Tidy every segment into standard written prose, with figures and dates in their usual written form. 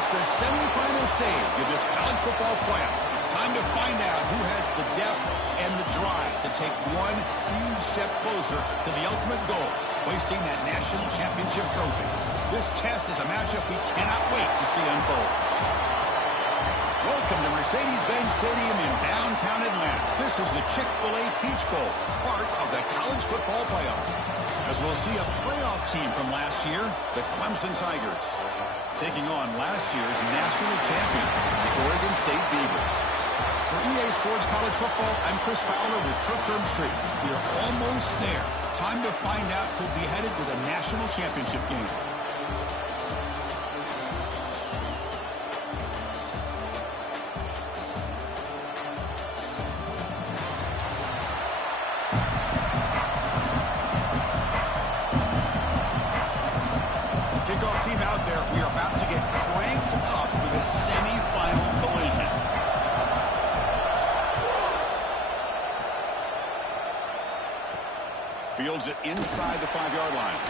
It's the semifinal stage of this college football playoff. It's time to find out who has the depth and the drive to take one huge step closer to the ultimate goal, hoisting that national championship trophy. This test is a matchup we cannot wait to see unfold. Welcome to Mercedes-Benz Stadium in downtown Atlanta. This is the Chik Fil Peach Bowl, part of the college football playoff. As we'll see a playoff team from last year, the Clemson Tigers, taking on last year's national champions, the Oregon State Beavers. For EA Sports College Football, I'm Chris Fowler with Kirk Herbstreit. We are almost there. Time to find out who'll be headed to the national championship game. Kickoff team out there. We are about to get cranked up with a semi-final collision. Fields it inside the 5-yard line.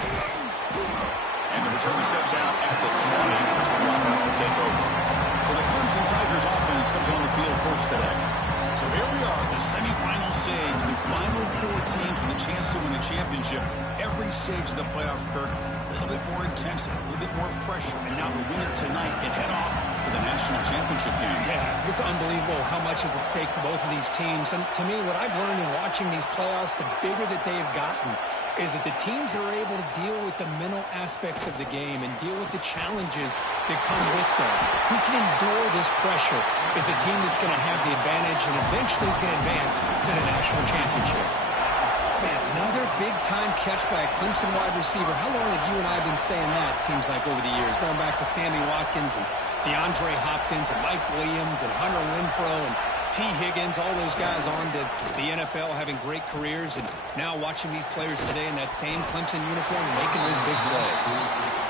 And the returner steps out at the 20 as the offense will take over. So the Clemson Tigers offense comes on the field first today. So here we are, the semifinal stage, the final 4 teams with a chance to win a championship. Every stage of the playoffs, Kirk, a little bit more intensity, a little bit more pressure. And now the winner tonight can head off to the national championship game. Yeah, it's unbelievable how much is at stake for both of these teams. And to me, what I've learned in watching these playoffs, the bigger that they've gotten, is that the teams are able to deal with the mental aspects of the game and deal with the challenges that come with them. Who can endure this pressure is the team that's going to have the advantage and eventually is going to advance to the national championship. Man, another big-time catch by a Clemson wide receiver. How long have you and I been saying that, seems like, over the years? Going back to Sammy Watkins and DeAndre Hopkins and Mike Williams and Hunter Renfrow and T. Higgins, all those guys on to the NFL having great careers, and now watching these players today in that same Clemson uniform making those big plays.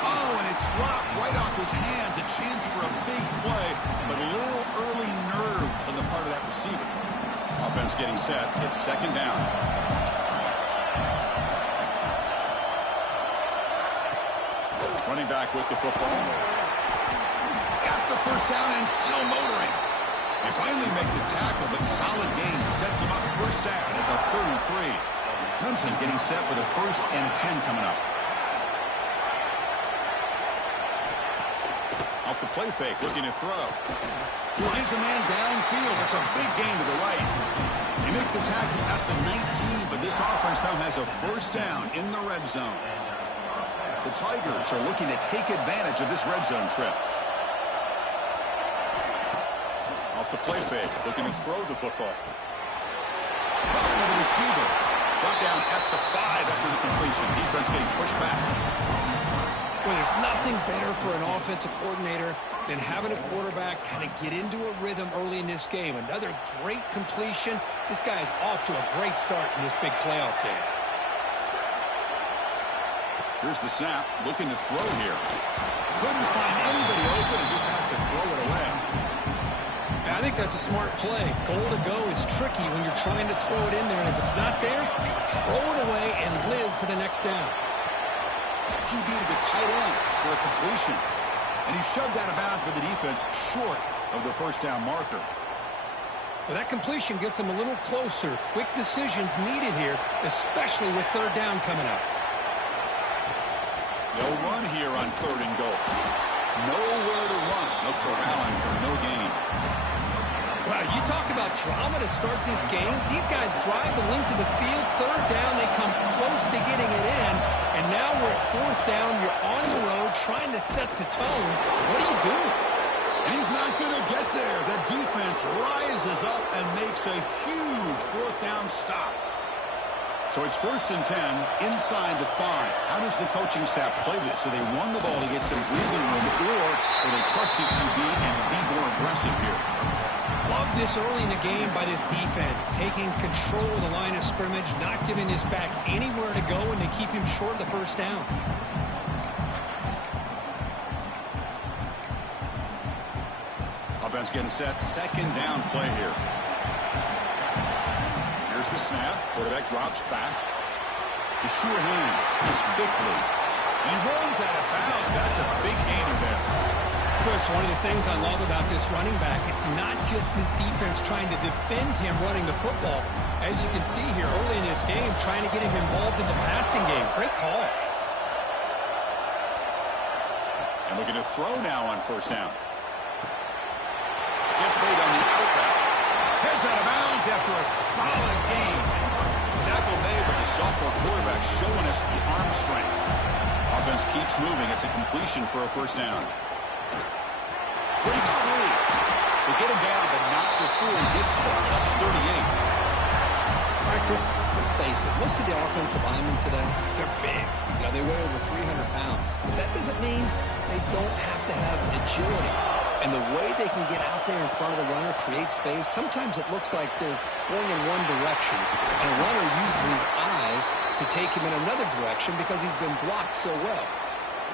Oh, and it's dropped right off his hands. A chance for a big play, but a little early nerves on the part of that receiver. Offense getting set. It's second down. Running back with the football. Got the first down and still motoring. They finally make the tackle, but solid gain sets him up first down at the 33. Clemson getting set with a 1st and 10 coming up. Off the play fake, looking to throw. Finds a man downfield. That's a big gain to the right. They make the tackle at the 19, but this offense now has a first down in the red zone. The Tigers are looking to take advantage of this red zone trip. Off the play fake, looking to throw the football. Caught with the receiver. Brought down at the 5 after the completion. Defense getting pushed back. Well, there's nothing better for an offensive coordinator than having a quarterback kind of get into a rhythm early in this game. Another great completion. This guy is off to a great start in this big playoff game. Here's the snap, looking to throw here. Couldn't find anybody open and just has to throw it away. I think that's a smart play. Goal to go is tricky when you're trying to throw it in there, and if it's not there, throw it away and live for the next down. QB to the tight end for a completion. And he shoved out of bounds by the defense short of the first down marker. Well, that completion gets him a little closer. Quick decisions needed here, especially with 3rd down coming up. No run here on 3rd and goal. Nowhere to run. No corralling for no gain. Wow, you talk about drama to start this game. These guys drive the length of the field. 3rd down, they come close to getting it in. And now we're at 4th down. You're on the road trying to set the tone. What do you do? And he's not going to get there. The defense rises up and makes a huge 4th down stop. So it's 1st and 10 inside the 5. How does the coaching staff play this? So they run the ball to get some breathing room, or they trust the QB and be more aggressive here? Love this early in the game by this defense, taking control of the line of scrimmage, not giving this back anywhere to go, and they keep him short of the first down. Offense getting set. 2nd down play here. Here's the snap. Quarterback drops back. The sure hands. It's Bickley. He runs out of bounds. That's a big gainer there. Chris, one of the things I love about this running back, it's not just this defense trying to defend him running the football. As you can see here early in this game, trying to get him involved in the passing game. Great call. And looking to throw now on first down. Gets made on the out route. Heads out of bounds after a solid gain. Tackle made, but the sophomore quarterback showing us the arm strength. Offense keeps moving. It's a completion for a first down. Breaks free. They get him down, but not before he gets to the plus 38. All right, Chris, let's face it. Most of the offensive linemen today, they're big. You know, they weigh over 300 pounds. But that doesn't mean they don't have to have agility. And the way they can get out there in front of the runner, create space, sometimes it looks like they're going in one direction. And a runner uses his eyes to take him in another direction because he's been blocked so well.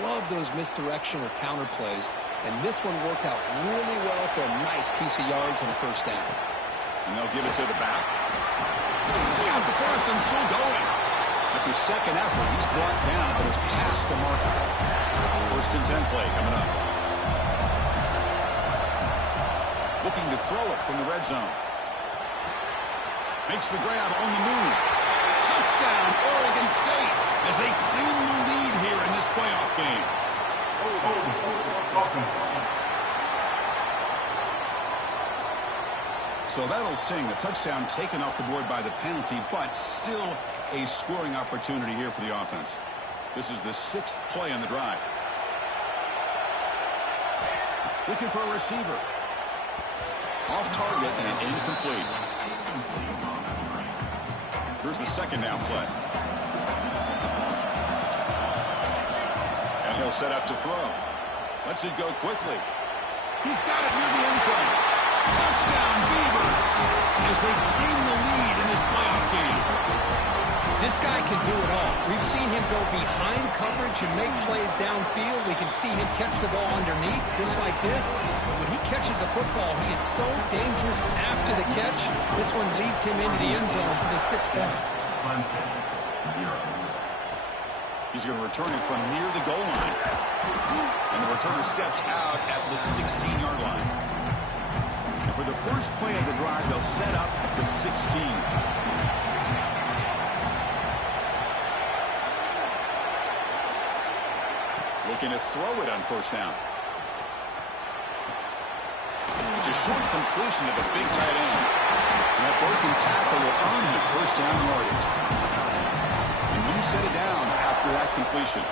Love those misdirection or counter plays. And this one worked out really well for a nice piece of yards and a first down. And they'll give it to the back. He's got the first and still going. After second effort, he's brought down, but it's past the marker. First and 10 play coming up. Looking to throw it from the red zone. Makes the grab on the move. Touchdown, Oregon State, as they claim the lead here in this playoff game. So that'll sting. A touchdown taken off the board by the penalty, but still a scoring opportunity here for the offense. This is the 6th play on the drive. Looking for a receiver. Off target and incomplete. Here's the second down play. And he'll set up to throw. Lets it go quickly. He's got it near the end zone. Touchdown, Beavers, as they claim the lead in this playoff game. This guy can do it all. We've seen him go behind coverage and make plays downfield. We can see him catch the ball underneath, just like this. But when he catches a football, he is so dangerous after the catch. This one leads him into the end zone for the 6 points. He's going to return it from near the goal line. And the returner steps out at the 16-yard line. And for the first play of the drive, they'll set up at the 16. Looking to throw it on first down. It's a short completion to the big tight end. And that broken tackle will earn him first down yardage. A new set of downs after that completion.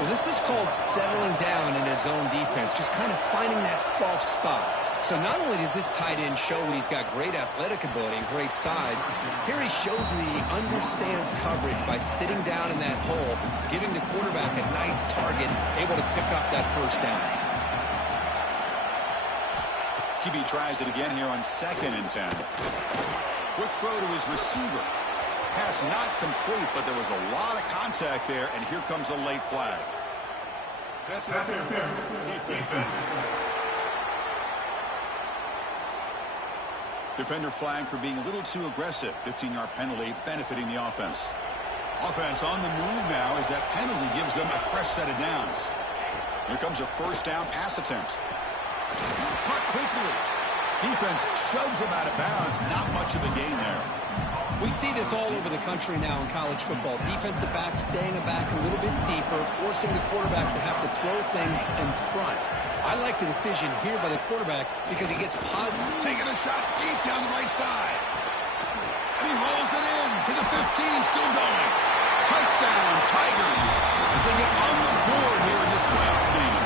Well, this is called settling down in his own defense, just kind of finding that soft spot. So not only does this tight end show that he's got great athletic ability and great size, here he shows that he understands coverage by sitting down in that hole, giving the quarterback a nice target, able to pick up that first down. QB tries it again here on 2nd and 10. Quick throw to his receiver. Pass not complete, but there was a lot of contact there, and here comes a late flag. Defender flag for being a little too aggressive. 15-yard penalty benefiting the offense. Offense on the move now as that penalty gives them a fresh set of downs. Here comes a first down pass attempt. Caught quickly. Defense shoves him out of bounds. Not much of a gain there. We see this all over the country now in college football. Defensive backs staying back a little bit deeper, forcing the quarterback to have to throw things in front. I like the decision here by the quarterback because he gets positive. Taking a shot deep down the right side. And he rolls it in to the 15, still going. Touchdown, Tigers, as they get on the board here in this playoff game.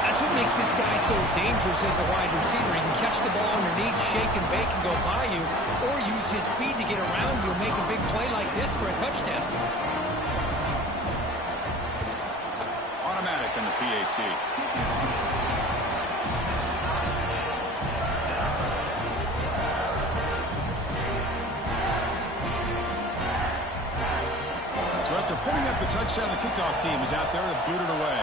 That's what makes this guy so dangerous as a wide receiver. He can catch the ball underneath, shake and bake and go by you, or use his speed to get around you and make a big play like this for a touchdown. Automatic on the PAT. So after putting up the touchdown, the kickoff team is out there to boot it away.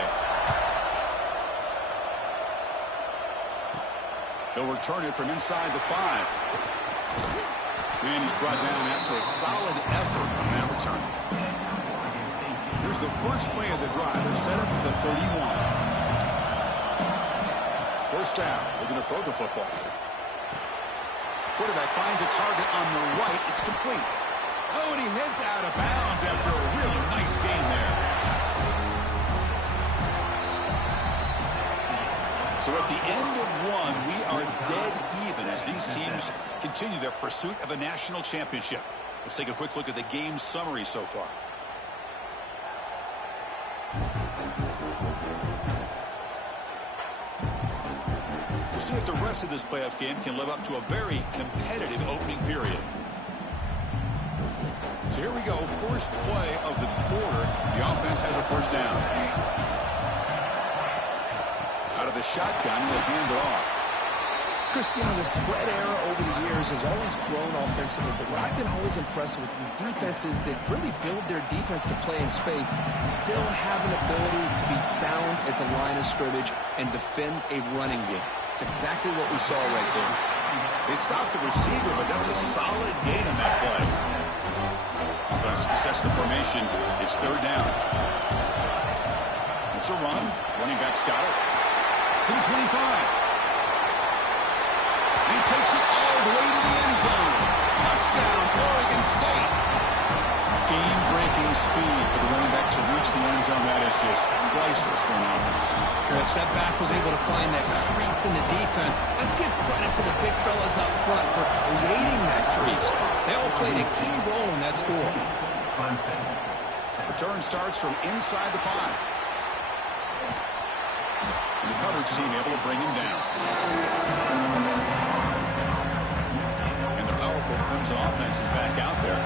They'll return it from inside the 5. And he's brought down after a solid effort on that return. Here's the first play of the drive. They're set up at the 31. First down. Looking to throw the football. Quarterback finds a target on the right. It's complete. Oh, and he heads out of bounds after a really nice game there. So at the end of one, we are dead even as these teams continue their pursuit of a national championship. Let's take a quick look at the game summary so far. We'll see if the rest of this playoff game can live up to a very competitive opening period. So here we go, first play of the quarter. The offense has a first down. Out of the shotgun, they'll hand it off. Cristiano, the spread era over the years has always grown offensively, but what I've been always impressed with defenses that really build their defense to play in space still have an ability to be sound at the line of scrimmage and defend a running game. It's exactly what we saw right there. They stopped the receiver, but that's a solid gain on that play. Offense sets the formation. It's third down. It's a run. Running back's got it. To the 25. He takes it all the way to the end zone. Touchdown, Oregon State. Game-breaking speed for the running back to reach the end zone. That is just priceless for an offense. The setback was able to find that crease in the defense. Let's give credit to the big fellas up front for creating that crease. They all played a key role in that score. Return starts from inside the 5. And the coverage team able to bring him down. And the powerful Clemson offense is back out there.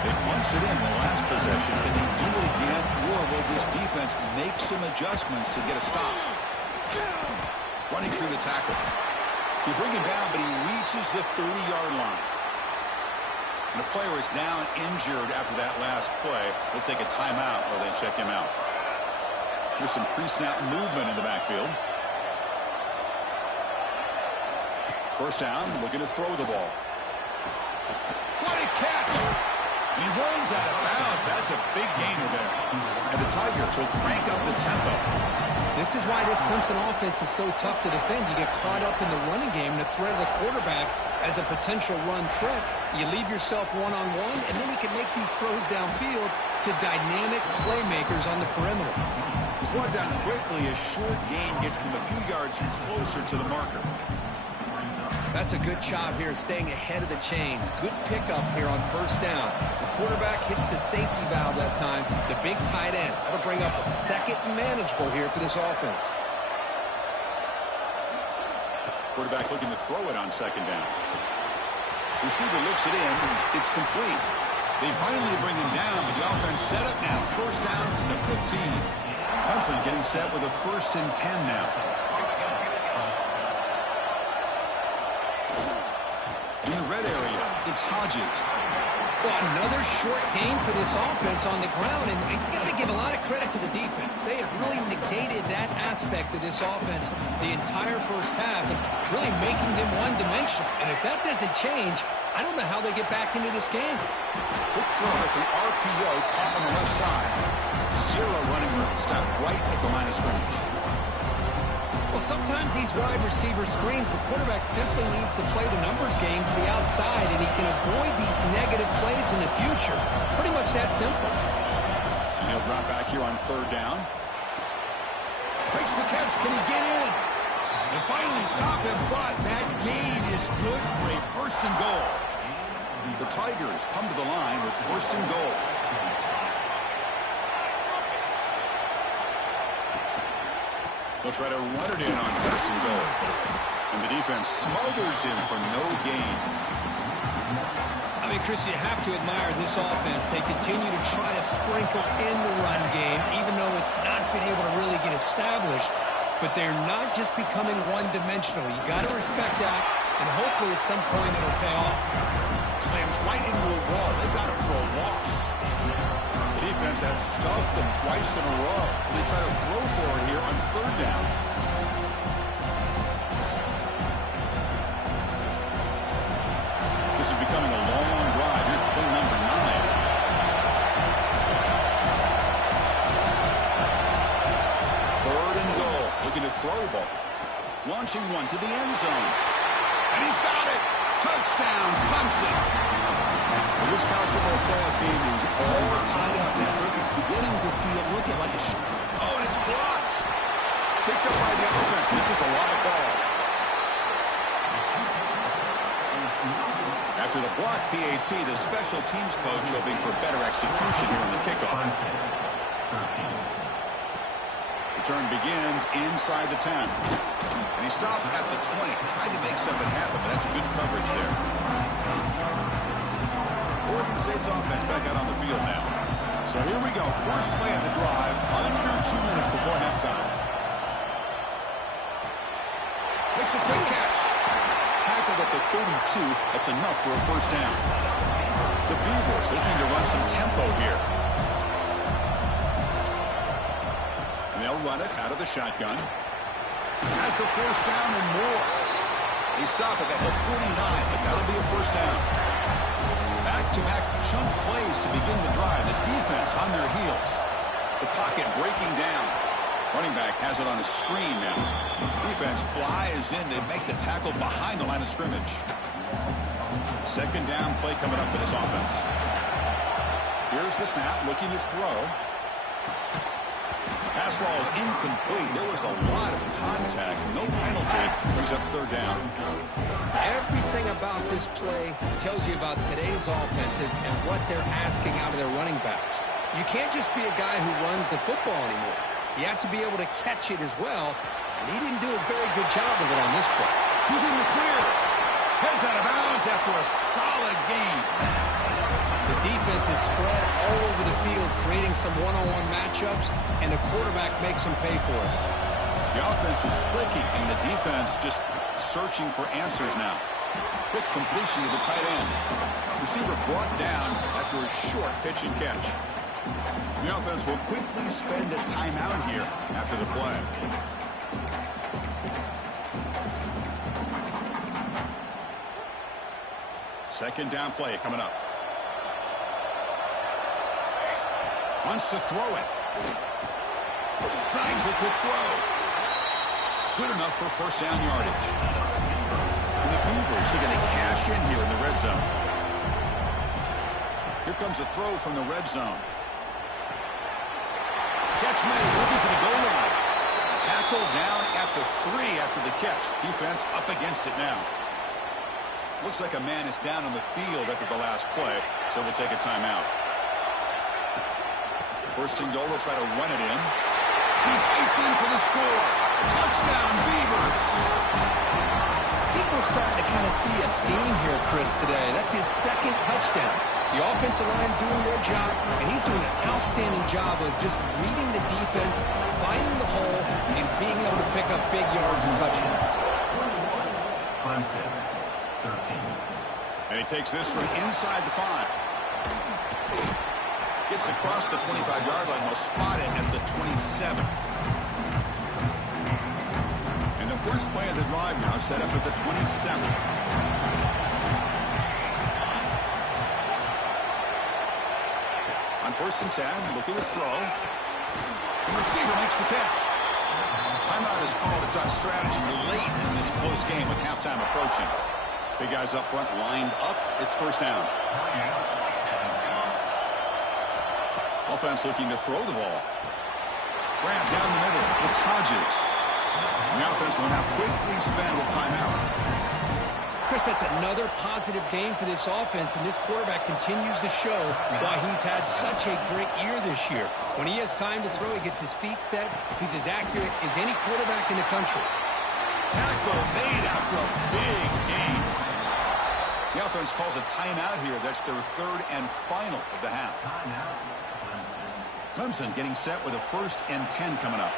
They punched it in the last possession. Can they do it again, or will this defense make some adjustments to get a stop? Running through the tackle. You bring him down, but he reaches the 30-yard line. And the player is down injured after that last play. They'll take a timeout while they check him out. There's some pre-snap movement in the backfield. First down, looking to throw the ball. What a catch! And he runs out of bounds. That's a big gainer there. And the Tigers will crank up the tempo. This is why this Clemson offense is so tough to defend. You get caught up in the running game, the threat of the quarterback as a potential run threat. You leave yourself one-on-one, and then he can make these throws downfield to dynamic playmakers on the perimeter. He's brought down quickly. A short gain gets them a few yards closer to the marker. That's a good job here, staying ahead of the chains. Good pickup here on first down. The quarterback hits the safety valve that time. The big tight end. That'll bring up a second and manageable here for this offense. Quarterback looking to throw it on second down. Receiver looks it in. It's complete. They finally bring him down, but the offense set up now. First down from the 15. Clemson getting set with a 1st and 10 now. In the red area, it's Hodges. Well, another short game for this offense on the ground, and you got to give a lot of credit to the defense. They have really negated that aspect of this offense the entire first half, and really making them one-dimensional. And if that doesn't change, I don't know how they get back into this game. Quick throw, that's an RPO caught on the left side. Zero running room, stopped right at the line of scrimmage. Well, sometimes these wide receiver screens, the quarterback simply needs to play the numbers game to the outside, and he can avoid these negative plays in the future. Pretty much that simple. And he'll drop back here on third down. Makes the catch. Can he get in? And finally stop him, but that gain is good for a 1st and goal. The Tigers come to the line with 1st and goal. They'll try to run it in on 1st and goal. And the defense smothers him for no gain. I mean, Chris, you have to admire this offense. They continue to try to sprinkle in the run game, even though it's not been able to really get established. But they're not just becoming one-dimensional. You got to respect that, and hopefully at some point it'll pay off. Slams right into a wall. They got it for a loss. The defense has stuffed them twice in a row. They try to throw for it here on third down. This is becoming a long drive. Here's play number 9. Third and goal. Looking to throw the ball. Launching one to the end zone. And he's got it. Touchdown, Clemson. Well, this college football playoff game is all tied up. And it's beginning to feel a little bit like a shot. Oh, and it's blocked. Picked up by the offense. This is a live ball. After the block PAT, the special teams coach hoping for better execution here on the kickoff. Return begins inside the 10. And he stopped at the 20. Tried to make something happen, but that's good coverage there. Oregon State's offense back out on the field now. So here we go. First play of the drive, under 2 minutes before halftime. Makes a quick catch. Tackled at the 32. That's enough for a first down. The Beavers looking to run some tempo here. And they'll run it out of the shotgun. Has the first down and more. He stopped it at the 49, but that'll be a first down. Back-to-back chunk plays to begin the drive. The defense on their heels. The pocket breaking down. Running back has it on a screen now. Defense flies in to make the tackle behind the line of scrimmage. Second down play coming up for this offense. Here's the snap, looking to throw. Pass ball is incomplete. There was a lot of contact. No penalty. Brings up third down. Everything about this play tells you about today's offenses and what they're asking out of their running backs. You can't just be a guy who runs the football anymore. You have to be able to catch it as well, and he didn't do a very good job of it on this play. He's in the clear. Heads out of bounds after a solid gain. The defense is spread all over the field, creating some one-on-one matchups, and the quarterback makes them pay for it. The offense is clicking, and the defense just searching for answers now. Quick completion to the tight end. Receiver brought down after a short pitch and catch. The offense will quickly spend a timeout here after the play. Second down play coming up. Wants to throw it. Snags the quick throw. Good enough for first down yardage. And the Beavers are going to cash in here in the red zone. Here comes a throw from the red zone. Catch made, looking for the goal line. Tackled down at the 3 after the catch. Defense up against it now. Looks like a man is down on the field after the last play, so we'll take a timeout. First and goal, they'll try to run it in. He fights in for the score. Touchdown, Beavers. I think we're starting to kind of see a theme here, Chris, today. That's his second touchdown. The offensive line doing their job, and he's doing an outstanding job of just reading the defense, finding the hole, and being able to pick up big yards and touchdowns. Clemson, 13. And he takes this from inside the 5. Gets across the 25-yard line. They'll spot it at the 27. And the first play of the drive now set up at the 27. On first and 10, looking to throw. The receiver makes the catch. Timeout is called to talk strategy late in this close game with halftime approaching. Big guys up front lined up. It's first down. Offense looking to throw the ball. Grab down the middle. It's Hodges. The offense will now quickly spend a timeout. Chris, that's another positive game for this offense, and this quarterback continues to show why he's had such a great year this year. When he has time to throw, he gets his feet set. He's as accurate as any quarterback in the country. Tackle made after a big gain. The offense calls a timeout here. That's their third and final of the half. Clemson getting set with a first and 10 coming up.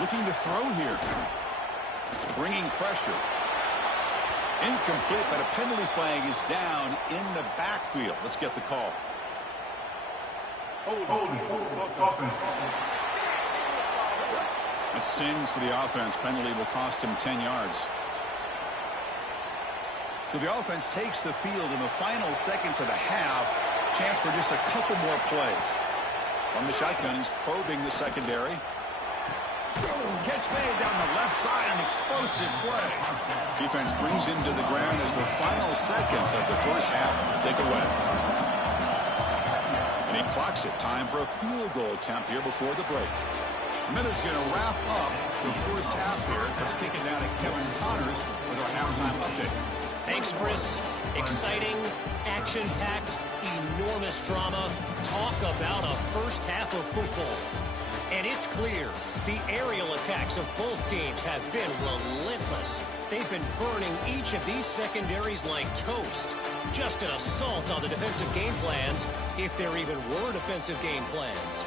Looking to throw here. Bringing pressure. Incomplete, but a penalty flag is down in the backfield. Let's get the call. It stings for the offense. Penalty will cost him 10 yards. So the offense takes the field in the final seconds of the half. Chance for just a couple more plays. From the shotgun, he's probing the secondary. Catch made down the left side, an explosive play. Defense brings him to the ground as the final seconds of the first half tick away. And he clocks it. Time for a field goal attempt here before the break. Minute's going to wrap up the first half here. Let's kick it down to Kevin Connors with our halftime update. Thanks, Chris. Exciting, action-packed, enormous drama. Talk about a first half of football. And it's clear the aerial attacks of both teams have been relentless. They've been burning each of these secondaries like toast. Just an assault on the defensive game plans, if there even were defensive game plans.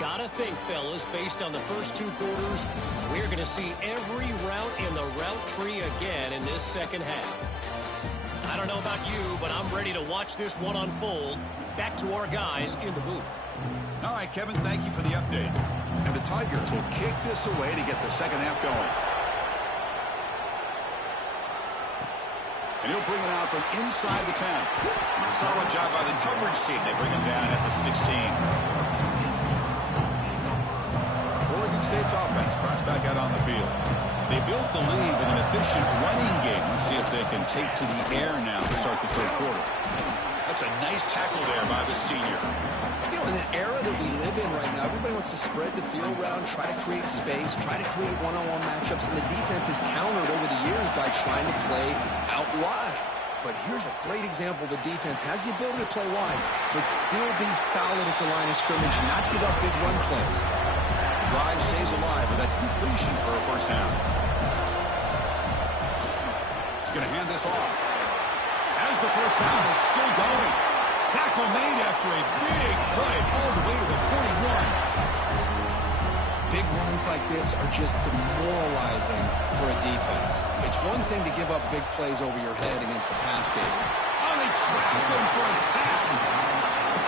Gotta think, fellas, based on the first two quarters, we're going to see every route in the route tree again in this second half. I don't know about you, but I'm ready to watch this one unfold. Back to our guys in the booth. All right, Kevin, thank you for the update. And the Tigers will kick this away to get the second half going. And he'll bring it out from inside the 10. Solid job by the coverage team. They bring him down at the 16. Oregon State's offense trots back out on the field. They built the lead with an efficient running game. Let's see if they can take to the air now to start the third quarter. That's a nice tackle there by the senior. You know, in the era that we live in right now, everybody wants to spread the field around, try to create space, try to create one-on-one matchups, and the defense has countered over the years by trying to play out wide. But here's a great example. The defense has the ability to play wide, but still be solid at the line of scrimmage and not give up big run plays. The drive stays alive with that completion for a first down. He's going to hand this off. As the first down is still going. Tackle made after a big play all the way to the 41. Big runs like this are just demoralizing for a defense. It's one thing to give up big plays over your head against the pass game. Oh, they trap him for a sack.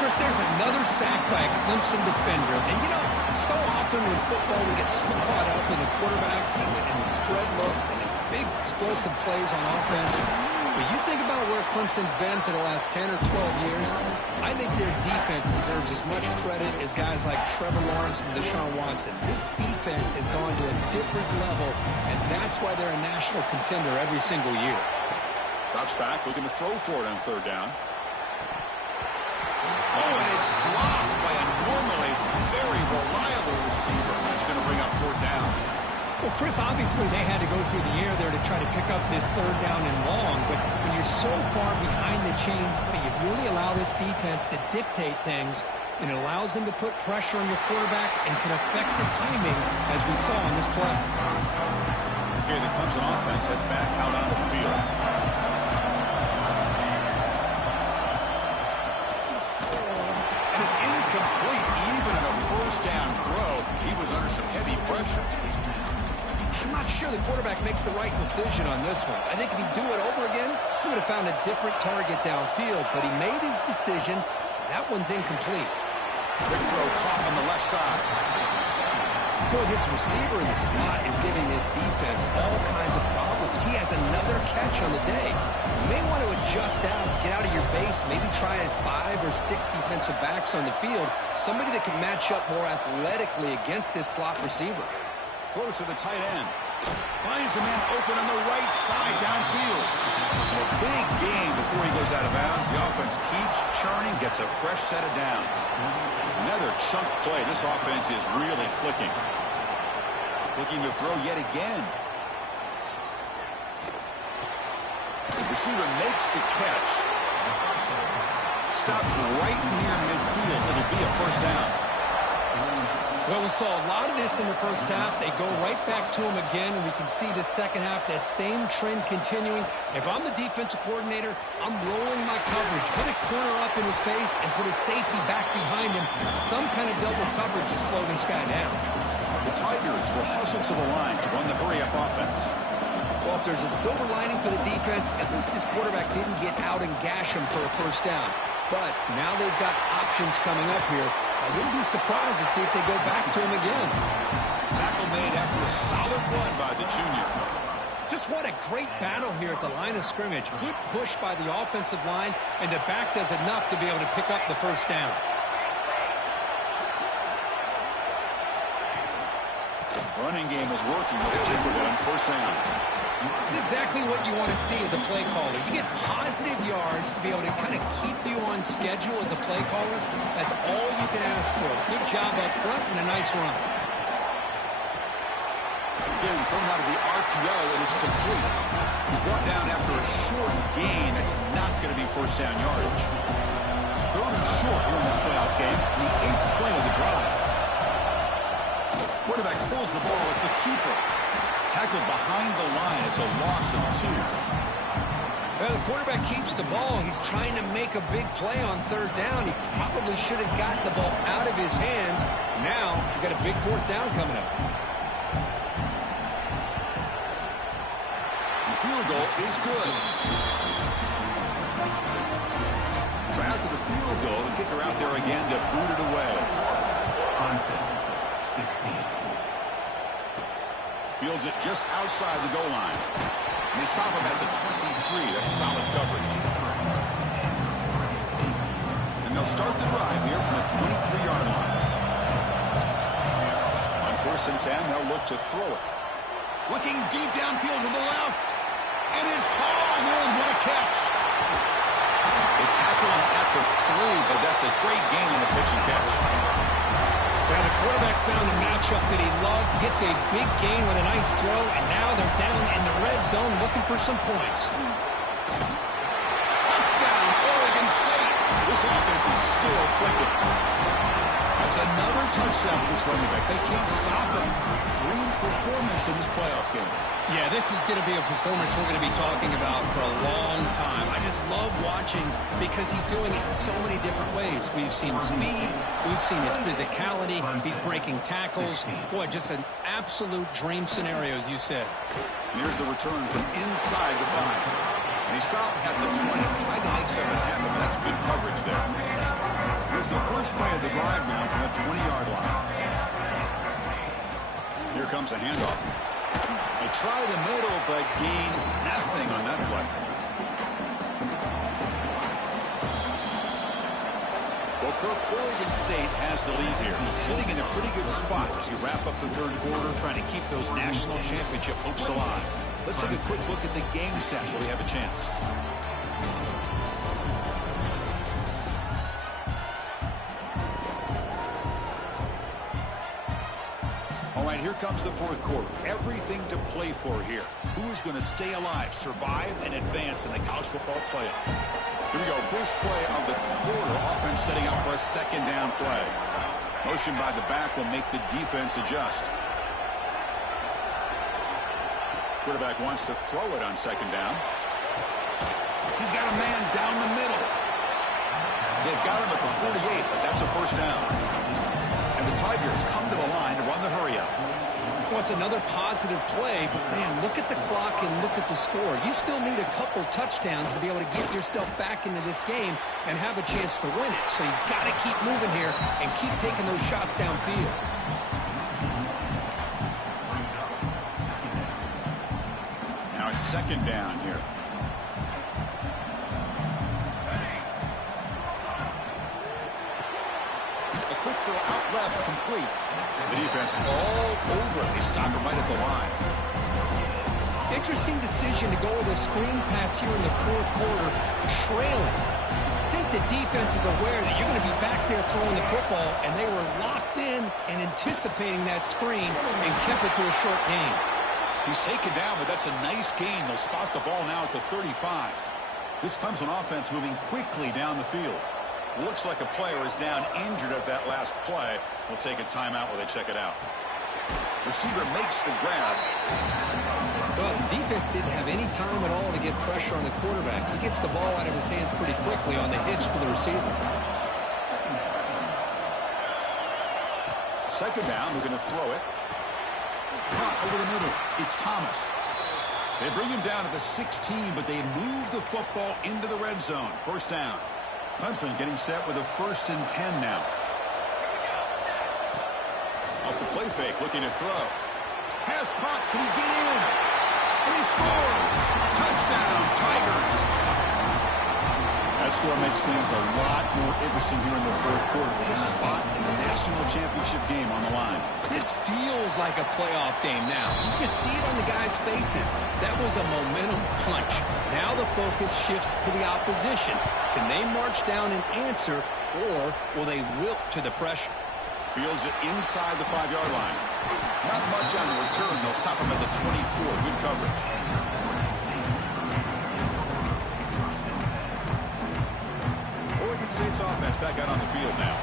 Chris, there's another sack by a Clemson defender. And, you know, so often in football we get so caught up in the quarterbacks and the spread looks and the big explosive plays on offense. But you think about where Clemson's been for the last 10 or 12 years, I think their defense deserves as much credit as guys like Trevor Lawrence and Deshaun Watson. This defense has gone to a different level, and that's why they're a national contender every single year. Drops back, looking to throw for it on third down. Oh, and it's dropped by a normally very reliable receiver. That's going to bring up fourth down. Well, Chris, obviously they had to go through the air there to try to pick up this third down and long, but when you're so far behind the chains, you really allow this defense to dictate things, and it allows them to put pressure on your quarterback and can affect the timing, as we saw on this play. Okay, the Clemson offense heads back out onto the field. And it's incomplete, even in a first down throw. He was under some heavy pressure. I'm not sure the quarterback makes the right decision on this one. I think if he'd do it over again, he would have found a different target downfield, but he made his decision. That one's incomplete. Big throw caught on the left side. Boy, this receiver in the slot is giving this defense all kinds of problems. He has another catch on the day. You may want to adjust out, get out of your base, maybe try 5 or 6 defensive backs on the field, somebody that can match up more athletically against this slot receiver. Close to the tight end. Finds a man open on the right side downfield. And a big gain before he goes out of bounds. The offense keeps churning, gets a fresh set of downs. Another chunk play. This offense is really clicking. Looking to throw yet again. The receiver makes the catch. Stopped right near midfield. It'll be a first down. Well, we saw a lot of this in the first half. They go right back to him again, and we can see the second half, that same trend continuing. If I'm the defensive coordinator, I'm rolling my coverage. Put a corner up in his face and put a safety back behind him. Some kind of double coverage to slow this guy down. The Tigers will hustle to the line to run the hurry-up offense. Well, if there's a silver lining for the defense, at least this quarterback didn't get out and gash him for a first down. But now they've got options coming up here. I wouldn't be surprised to see if they go back to him again. Tackle made after a solid run by the junior. Just what a great battle here at the line of scrimmage. Good push by the offensive line, and the back does enough to be able to pick up the first down. Running game is working. Let's stick with it on first down. This is exactly what you want to see as a play caller. You get positive yards to be able to kind of keep you on schedule as a play caller. That's all you can ask for. Good job up front and a nice run. Again, thrown out of the RPO, and it's complete. He's brought down after a short gain. That's not going to be first down yardage. Third and short here in this playoff game. The 8th play of the drive. Quarterback pulls the ball. It's a keeper. Tackled behind the line. It's a loss of 2. Well, the quarterback keeps the ball. He's trying to make a big play on third down. He probably should have gotten the ball out of his hands. Now, you got a big fourth down coming up. The field goal is good. So after the field goal, the kicker out there again to boot it away. Clemson, 16. Fields it just outside the goal line. And they stop him at the 23. That's solid coverage. And they'll start the drive here from the 23-yard line. On first and 10, they'll look to throw it. Looking deep downfield to the left. And it's hauled in. What a catch. They tackle him at the 3, but that's a great gain on the pitch and catch. Well, the quarterback found a matchup that he loved, gets a big gain with a nice throw, and now they're down in the red zone looking for some points. Touchdown, Oregon State. This offense is still clicking. That's another touchdown for this running back. They can't stop him. Dream performance in this playoff game. Yeah, this is going to be a performance we're going to be talking about for a long time. I just love watching because he's doing it in so many different ways. We've seen speed. We've seen his physicality. He's breaking tackles. Boy, just an absolute dream scenario, as you said. And here's the return from inside the 5. And he stopped at the 20. Tried to make something happen, but that's good coverage there. Here's the first play of the drive now from the 20-yard line. Here comes a handoff. They try the middle, but gain nothing on that play. Well, Kirk, Oregon State has the lead here, sitting in a pretty good spot as you wrap up the third quarter, trying to keep those national championship hopes alive. Let's take a quick look at the game sets where we have a chance. All right, here comes the fourth quarter. Everything to play for here. Who is going to stay alive, survive, and advance in the college football playoff? Here we go. First play of the quarter. Offense setting up for a second down play. Motion by the back will make the defense adjust. Quarterback wants to throw it on second down. He's got a man down the middle. They've got him at the 48, but that's a first down. And the Tigers come to the line to run the hurry-up. Well, it's another positive play, but, man, look at the clock and look at the score. You still need a couple touchdowns to be able to get yourself back into this game and have a chance to win it. So you've got to keep moving here and keep taking those shots downfield. Now it's second down here. A quick throw out left, complete. The defense all over it. They stop him right at the line. Interesting decision to go with a screen pass here in the fourth quarter, trailing. I think the defense is aware that you're going to be back there throwing the football, and they were locked in and anticipating that screen and kept it to a short gain. He's taken down, but that's a nice gain. They'll spot the ball now at the 35. This comes on offense moving quickly down the field. Looks like a player is down injured at that last play. We'll take a timeout while they check it out. Receiver makes the grab. Well, the defense didn't have any time at all to get pressure on the quarterback. He gets the ball out of his hands pretty quickly on the hitch to the receiver. Second down, we're going to throw it. Caught over the middle. It's Thomas. They bring him down to the 16, but they move the football into the red zone. First down. Clemson getting set with a 1st and 10 now. Off the play fake, looking to throw. Pass caught, can he get in? And he scores! Touchdown, Tigers! That score makes things a lot more interesting here in the fourth quarter with a spot in the national championship game on the line. This feels like a playoff game now. You can see it on the guys' faces. That was a momentum punch. Now the focus shifts to the opposition. Can they march down and answer, or will they wilt to the pressure? Fields it inside the 5-yard line. Not much on the return. They'll stop him at the 24. Good coverage. Oregon State's offense back out on the field now.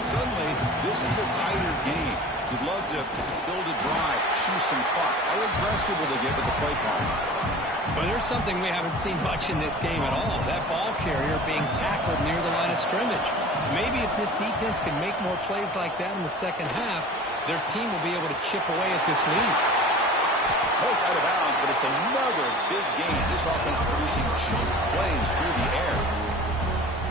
Suddenly, this is a tighter game. You'd love to build a drive, choose some clock. How aggressive will they get with the play call? Well, there's something we haven't seen much in this game at all. That ball carrier being tackled near the line of scrimmage. Maybe if this defense can make more plays like that in the second half, their team will be able to chip away at this lead. Poked out of bounds, but it's another big gain. This offense producing chunk plays through the air.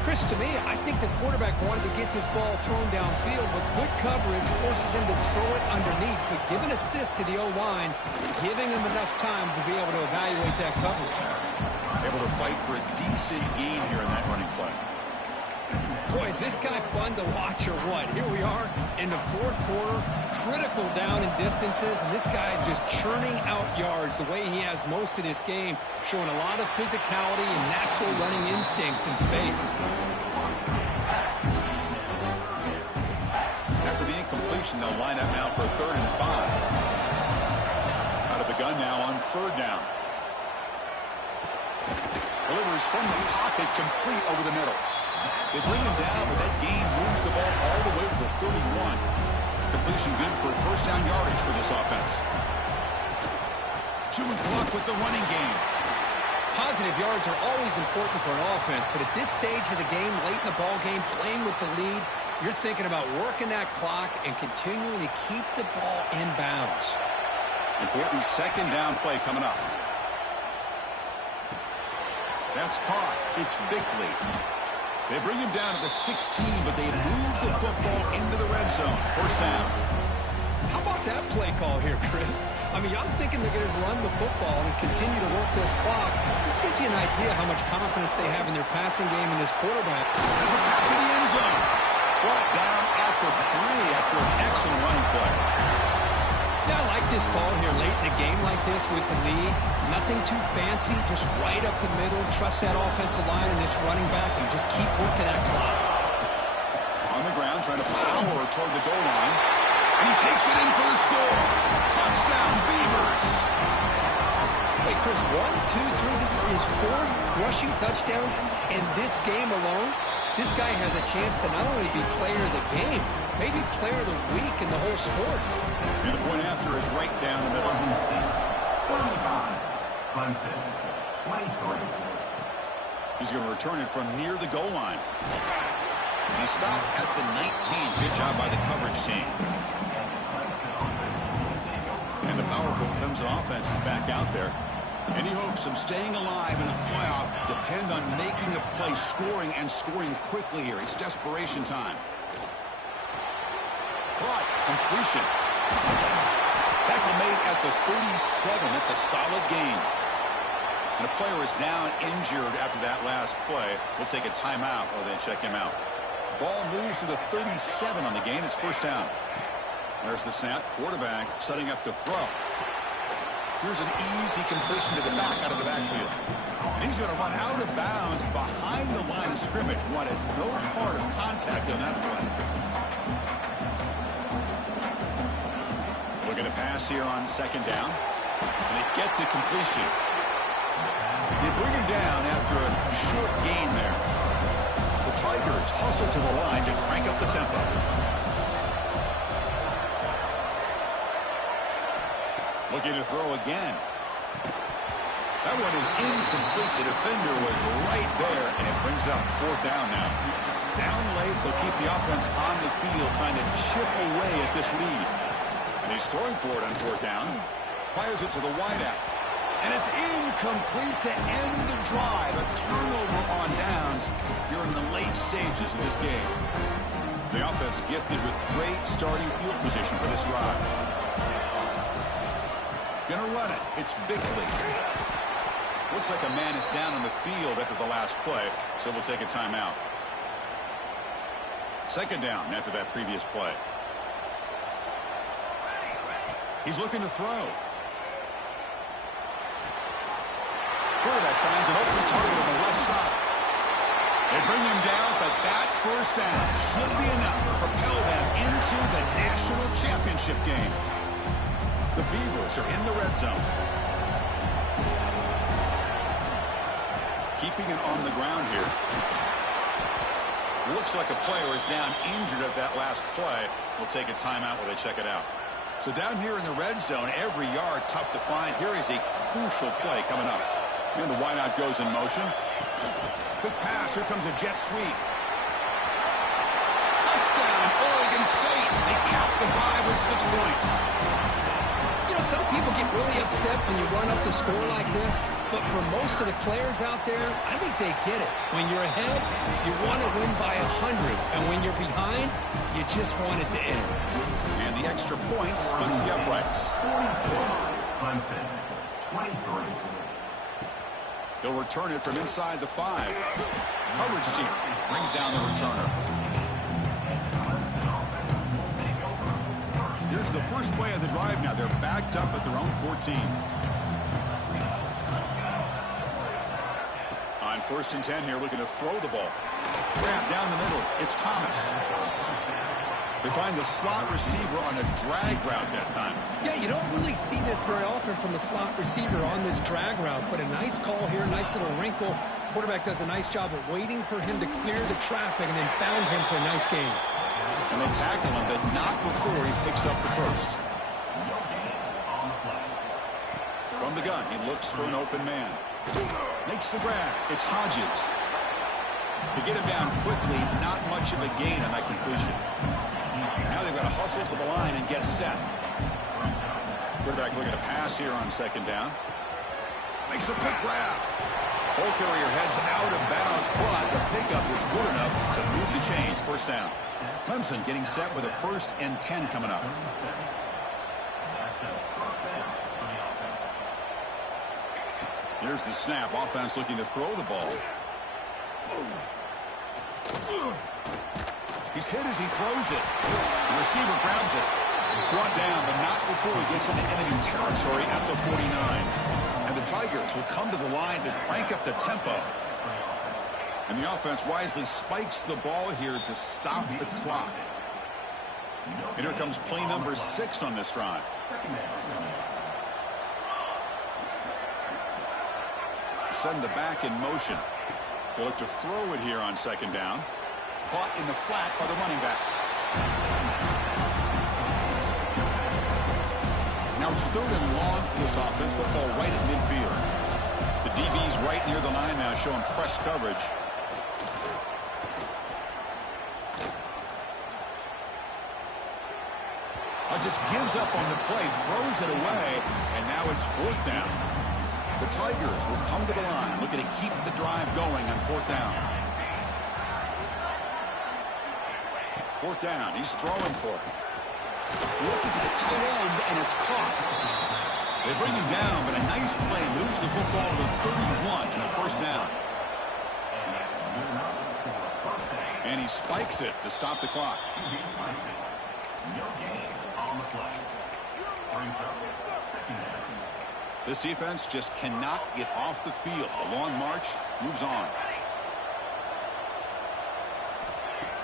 Chris, to me, I think the quarterback wanted to get this ball thrown downfield, but good coverage forces him to throw it underneath. But give an assist to the O-line, giving him enough time to be able to evaluate that coverage. Able to fight for a decent gain here in that running play. Boy, is this guy fun to watch or what? Here we are in the fourth quarter, critical down in distances, and this guy just churning out yards the way he has most of this game, showing a lot of physicality and natural running instincts in space. After the incompletion, they'll line up now for 3rd and 5. Out of the gun now on 3rd down. Delivers from the pocket, complete over the middle. They bring him down, but that gain moves the ball all the way to the 31. Completion good for first down yardage for this offense. Chewing clock with the running game. Positive yards are always important for an offense, but at this stage of the game, late in the ball game, playing with the lead, you're thinking about working that clock and continuing to keep the ball in bounds. Important second down play coming up. That's caught. It's Bickley. They bring him down to the 16, but they move the football into the red zone. First down. How about that play call here, Chris? I mean, I'm thinking they're going to run the football and continue to work this clock. This gives you an idea how much confidence they have in their passing game in this quarterback. There's a back to the end zone. Brought down at the 3 after an excellent running play. Yeah, I like this call here late in the game like this with the lead. Nothing too fancy, just right up the middle. Trust that offensive line and this running back and just keep working that clock. On the ground, trying to power toward the goal line. And he takes it in for the score. Touchdown, Beavers. Wait, Chris, 1, 2, 3. This is his 4th rushing touchdown in this game alone. This guy has a chance to not only be player of the game, maybe player of the week in the whole sport. And the point after is right down the middle. Clemson, 23. He's going to return it from near the goal line. He stopped at the 19. Good job by the coverage team. And the powerful Clemson offense is back out there. Any hopes of staying alive in a playoff depend on making a play, scoring, and scoring quickly here. It's desperation time. Caught. Completion. Tackle made at the 37. That's a solid gain. And a player is down injured after that last play. We'll take a timeout or then check him out. Ball moves to the 37 on the gain. It's first down. There's the snap. Quarterback setting up to throw. Here's an easy completion to the back out of the backfield. And he's going to run out of bounds behind the line of scrimmage. Wanted no part of contact on that play. Looking to pass here on second down. And they get the completion. They bring him down after a short gain there. The Tigers hustle to the line to crank up the tempo. Looking to throw again. That one is incomplete. The defender was right there, and it brings up fourth down now. Down late, they'll keep the offense on the field, trying to chip away at this lead. And he's throwing for it on fourth down. Fires it to the wideout. And it's incomplete to end the drive. A turnover on downs here in the late stages of this game. The offense gifted with great starting field position for this drive. Gonna run it. It's Bickley. Looks Looks like a man is down on the field after the last play, so we'll take a timeout. Second down after that previous play. He's looking to throw. Quarterback finds an open target on the left side. They bring him down, but that first down should be enough to propel them into the national championship game. The Beavers are in the red zone. Keeping it on the ground here. Looks like a player is down injured at that last play. We'll take a timeout while they check it out. So down here in the red zone, every yard tough to find. Here is a crucial play coming up. And the wideout goes in motion. Quick pass. Here comes a jet sweep. Touchdown, Oregon State. They cap the drive with 6 points. You know, some people get really upset when you run up the score like this, but for most of the players out there, I think they get it. When you're ahead, you want to win by 100, and when you're behind, you just want it to end. And the extra point splits the uprights. 42. Clemson, 23. He'll return it from inside the 5. Coverage team brings down the returner. Here's the first play of the drive now. They're backed up at their own 14. On 1st and 10 here, looking to throw the ball. Grab down the middle. It's Thomas. They find the slot receiver on a drag route that time. Yeah, you don't really see this very often from a slot receiver on this drag route, but a nice call here, nice little wrinkle. Quarterback does a nice job of waiting for him to clear the traffic and then found him for a nice gain. And they tackle him, but not before he picks up the first. From the gun, he looks for an open man. Makes the grab. It's Hodges. To get him down quickly, not much of a gain on that completion. Now they've got to hustle to the line and get set. Quarterback looking to pass here on 2nd down. Makes a quick grab. Ball carrier heads out of bounds, but the pickup was good enough to move the chains. 1st down. Clemson getting set with a 1st and 10 coming up. Here's the snap. Offense looking to throw the ball. He's hit as he throws it. The receiver grabs it. Brought down, but not before he gets into enemy territory at the 49. And the Tigers will come to the line to crank up the tempo. And the offense wisely spikes the ball here to stop the clock. And here comes play number 6 on this drive. Send the back in motion. They look to throw it here on 2nd down. Caught in the flat by the running back. Now it's 3rd and long for this offense, but ball right at midfield. The DB's right near the line now, showing press coverage. Just gives up on the play, throws it away, and now it's 4th down. The Tigers will come to the line, looking to keep the drive going on 4th down. 4th down, he's throwing for it. Looking for the tight end, and it's caught. They bring him down, but a nice play moves the football to the 31 and a 1st down. And he spikes it to stop the clock. This defense just cannot get off the field. A long march moves on.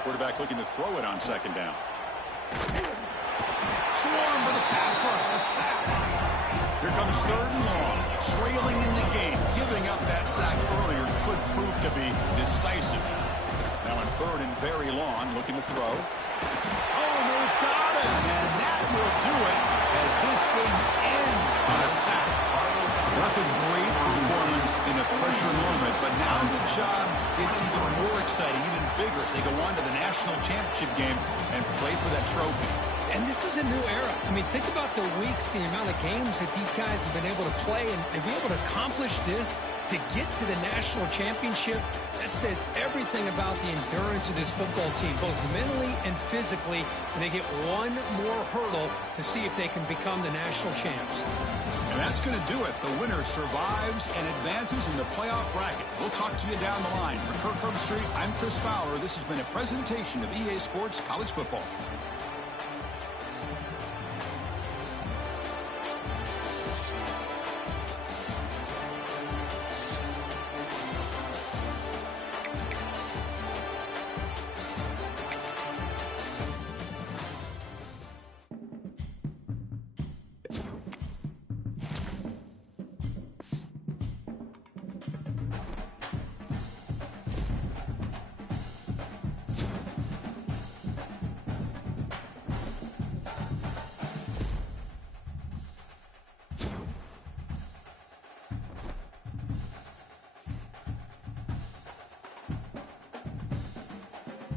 Quarterback looking to throw it on 2nd down. Swarm for the pass rush. A sack. Here comes 3rd and long. Trailing in the game. Giving up that sack earlier could prove to be decisive. Now in 3rd and very long, looking to throw. Oh, they've got him. And that will do it as this game ends on a sack. That's a great performance in a pressure moment, but now the job gets even more exciting, even bigger as they go on to the national championship game and play for that trophy. And this is a new era. I mean, think about the weeks, the amount of games that these guys have been able to play, and to be able to accomplish this, to get to the national championship, that says everything about the endurance of this football team, both mentally and physically, and they get one more hurdle to see if they can become the national champs. And That's going to do it. The winner survives and advances in the playoff bracket. We'll talk to you down the line. For Kirk Herbstreit, I'm Chris Fowler. This has been a presentation of EA Sports College Football.